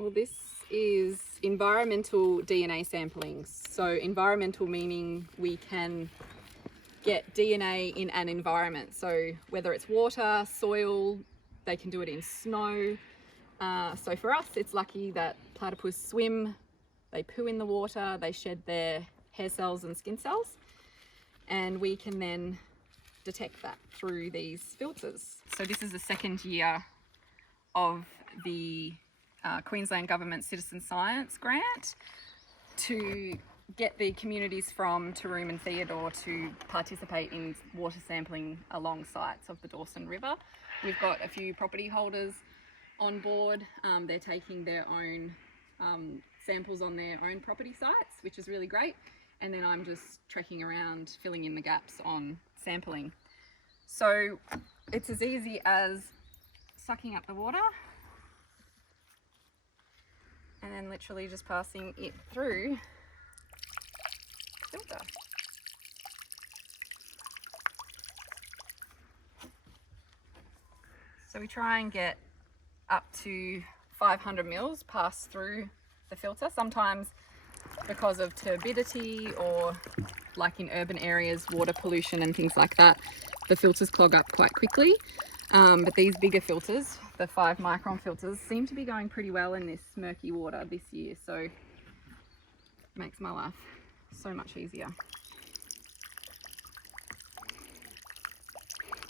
Well, this is environmental DNA sampling. So environmental meaning we can get DNA in an environment. So whether it's water, soil, they can do it in snow. So for us, it's lucky that platypus swim, they poo in the water, they shed their hair cells and skin cells, and we can then detect that through these filters. So this is the second year of the Queensland Government Citizen Science Grant to get the communities from Taroom and Theodore to participate in water sampling along sites of the Dawson River. We've got a few property holders on board. They're taking their own samples on their own property sites, which is really great. And then I'm just trekking around filling in the gaps on sampling. So it's as easy as sucking up the water and then literally just passing it through the filter. So we try and get up to 500 mils passed through the filter. Sometimes because of turbidity or like in urban areas, water pollution and things like that, the filters clog up quite quickly. But these bigger filters, the 5 micron filters, seem to be going pretty well in this murky water this year. So it makes my life so much easier.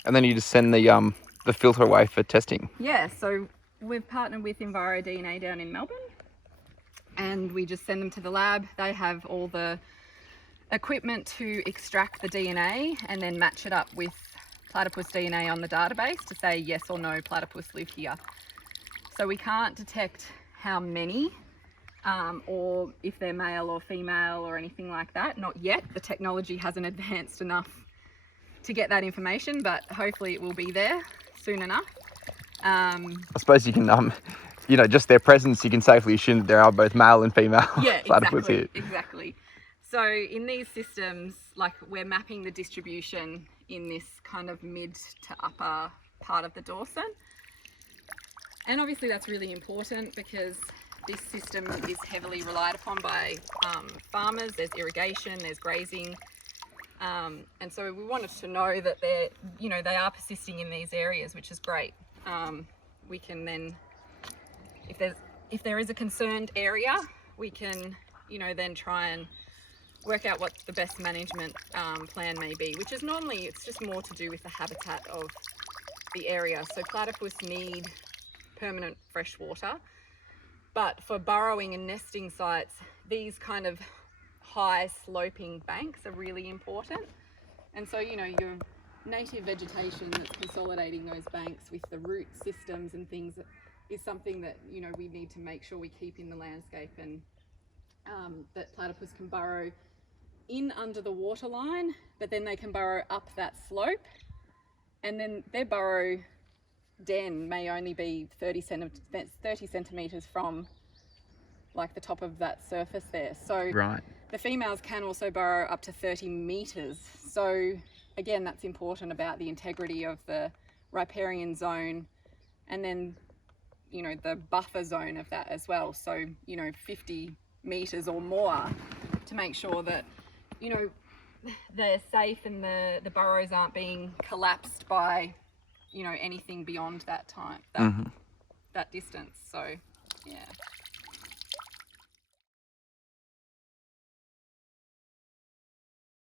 And then you just send the filter away for testing. Yeah, so we've partnered with EnviroDNA down in Melbourne, and we just send them to the lab. They have all the equipment to extract the DNA and then match it up with platypus DNA on the database to say yes or no platypus live here. So we can't detect how many or if they're male or female or anything like that, not yet. The technology hasn't advanced enough to get that information, but hopefully it will be there soon enough. I suppose you can, just their presence, you can safely assume that there are both male and female platypus here. Exactly. So in these systems, like we're mapping the distribution in this kind of mid to upper part of the Dawson. And obviously that's really important because this system is heavily relied upon by farmers. There's irrigation, there's grazing. And so we wanted to know that they are persisting in these areas, which is great. We can then, if there is a concerned area, we can, then try and work out what the best management plan may be, which is normally, it's just more to do with the habitat of the area. So platypus need permanent fresh water, but for burrowing and nesting sites, these kind of high sloping banks are really important. And so, your native vegetation that's consolidating those banks with the root systems and things is something that, we need to make sure we keep in the landscape, and that platypus can burrow in under the water line, but then they can burrow up that slope, and then their burrow den may only be 30 centimetres from like the top of that surface there. So right. The females can also burrow up to 30 metres. So again, that's important about the integrity of the riparian zone, and then, the buffer zone of that as well. So, 50 metres or more to make sure that, they're safe and the burrows aren't being collapsed by, anything beyond that time, that distance. So, yeah.